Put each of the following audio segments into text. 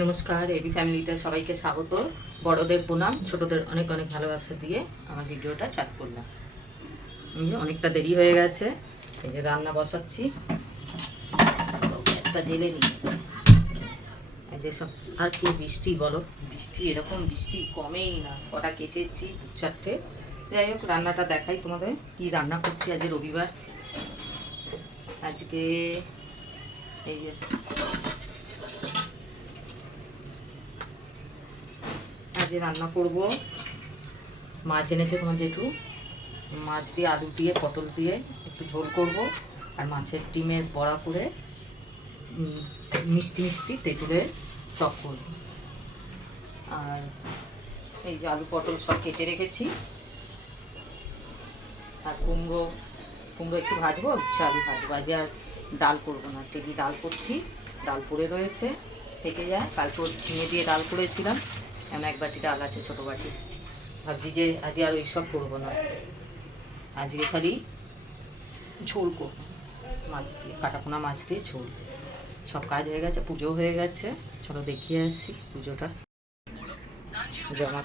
নমস্কার, এবি ফ্যামিলিতে সবাইকে স্বাগত। বড়দের প্রণাম, ছোটদের অনেক অনেক ভালোবাসা দিয়ে আমার ভিডিওটা চালু করলাম। অনেকটা দেরি হয়ে গেছে, এই যে রান্না বসাচ্ছি, গ্যাসটা জেলে নিই। এই যে সব আর কি বৃষ্টি বলো, বৃষ্টি এরকম বৃষ্টি কমেই না, কটা কেচেছি 4টে। যাই হোক, রান্নাটা দেখাই তোমাদের কি রান্না করছি। আজকে রবিবার, আজকে এই যে আজকে রান্না করব, মাছ এনেছে তোমার জেঠু, মাছ দিয়ে আলু দিয়ে পটল দিয়ে একটু ঝোল করব, আর মাছের ডিমের বড়া করে মিষ্টি মিষ্টি তেঁতুলের টক করব। আর এই যে আলু পটল সব কেটে রেখেছি, আর কুমড়ো একটু ভাজবো, আলু ভাজবো। আজ আর ডাল করবো না, টেলি ডাল করছি, ডাল পড়ে রয়েছে, থেকে যায়। কালকে ঝিঙে দিয়ে ডাল করেছিলাম, এমন এক বাটি ডাল আছে, ছোটো বাটি। ভাবছি যে আজ আর ওই সব করবো না, আজকে খালি ঝোল করবো, মাছ দিয়ে কাটাপোনা মাছ দিয়ে ঝোল। সব কাজ হয়ে গেছে, পুজো হয়ে গেছে, চলো দেখিয়ে আসি পুজোটা। যে আমার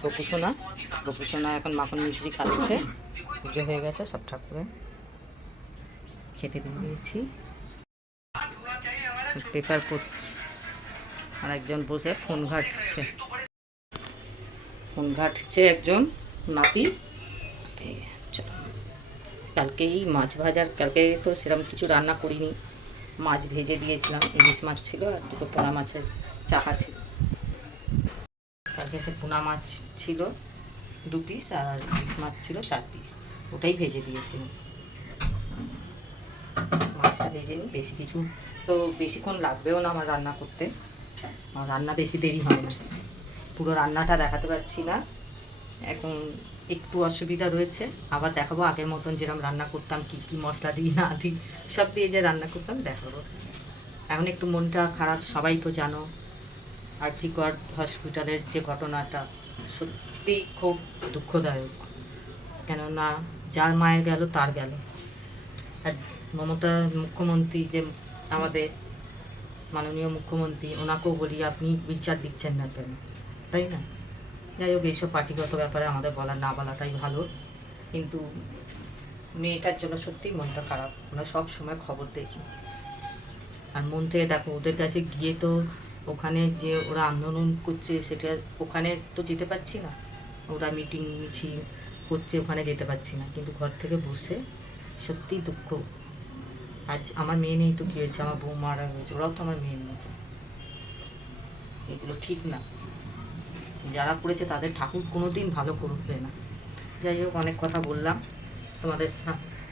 গোপুসোনা এখন মাখন মিশ্রি খাচ্ছে, পুজো হয়ে গেছে, সব ঠাকুরে খেতে দিয়ে দিয়েছি। পেপার পড়ছে, আর একজন বসে ফোন ঘাটছে একজন নাতি। কালকেই মাছ ভাজার, কালকে তো সেরকম কিছু রান্না করিনি, মাছ ভেজে দিয়েছিলাম, ইলিশ মাছ ছিল আর দুটো পোনা মাছের চাকা ছিল। কালকে সে পোনা মাছ ছিল 2 পিস, আর ইলিশ মাছ ছিল 4 পিস, ওটাই ভেজে দিয়েছিলাম। মাছটা ভেজে নিই, বেশি কিছু তো বেশিক্ষণ লাগবেও না আমার রান্না করতে, আমার রান্না বেশি দেরি হয় না। পুরো রান্নাটা দেখাতে পারছি না, এখন একটু অসুবিধা রয়েছে। আবার দেখাবো আগের মতন যেরকম রান্না করতাম, কী কী মশলা দিই না দিই সব দিয়ে যে রান্না করতাম দেখাবো। এখন একটু মনটা খারাপ, সবাই তো জানো। আরজি কর হসপিটালের যে ঘটনাটা সত্যিই খুব দুঃখদায়ক, কেননা যার মায়ের গেল তার গেল। আর মমতা মুখ্যমন্ত্রী, যে আমাদের মাননীয় মুখ্যমন্ত্রী, ওনাকেও বলি আপনি বিচার দিচ্ছেন না কেন, তাই না? যাই হোক, এইসব পার্টিগত ব্যাপারে আমাদের না বলাটাই ভালো। কিন্তু মেয়েটার জন্য সত্যিই মনটা খারাপ, আমরা সব সময় খবর দেখি, আর মন থেকে দেখো ওদের কাছে গিয়ে তো ওখানে যে ওরা আন্দোলন করছে সেটা, ওখানে তো যেতে পারছি না, ওরা মিটিং মিছিল করছে, ওখানে যেতে পারছি না, কিন্তু ঘর থেকে বসে সত্যিই দুঃখ। আজ আমার মেয়ে নেই তো কী হয়েছে, আমার বউ মারা হয়েছে, ওরাও তো আমার মেয়ের মতো। এগুলো ঠিক না, যারা করেছে তাদের ঠাকুর কোনো দিন ভালো করবে না। যাই হোক, অনেক কথা বললাম তোমাদের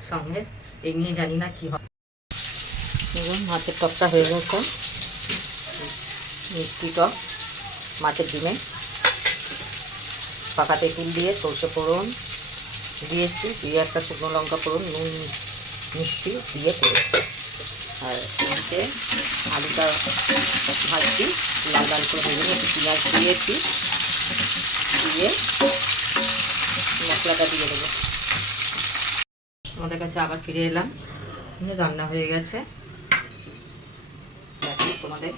সঙ্গে, এই নিয়ে জানি না কী হবে। এবং মাছের টকটা হয়ে গেছে, মিষ্টি টক মাছের ডিমে, পাকা তেঁতুল দিয়ে সরষে ফোড়ন দিয়েছি, দিয়ে একটা শুকনো লঙ্কা ফোড়ন, নুন মিষ্টি দিয়ে করেছি। আর এদিকে আলুটা ভাজছি, লাল লাল করে ভেজে একটু পেঁয়াজ দিয়েছি, দিয়ে মশলাটা দিয়ে দেবো। আমাদের কাছে আবার ফিরে এলাম, রান্না হয়ে গেছে, তোমাদের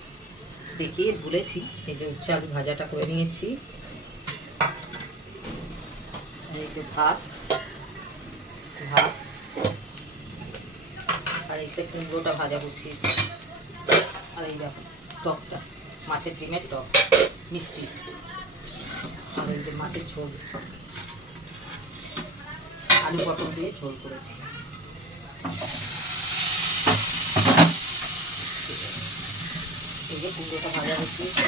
দেখিয়ে ভুলেছি। এই যে উচ্ছে আলু ভাজাটা করে নিয়েছি, এই যে ভাত, আর এই যে কুমড়োটা ভাজা বসিয়েছি, আর এই দেখো টকটা, মাছের ডিমের টক মিষ্টি, আর এই যে মাছের ঝোল, আলু পটল দিয়ে ঝোল করেছি। এই যে কুমড়োটা ভাজা বসিয়েছি,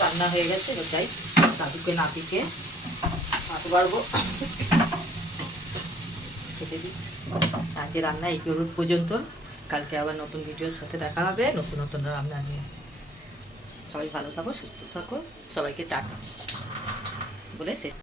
রান্না হয়ে গেছে। এবার যাই দাদুকে নাতিকে ভাত বাড়বো, খেতে দিই। আজকে রান্না এই পর্যন্ত, কালকে আবার নতুন ভিডিওর সাথে দেখা হবে, নতুন নতুন রান্না নিয়ে। সবাই ভালো থাকো, সুস্থ থাকো, সবাইকে টাটা বলে শেষ।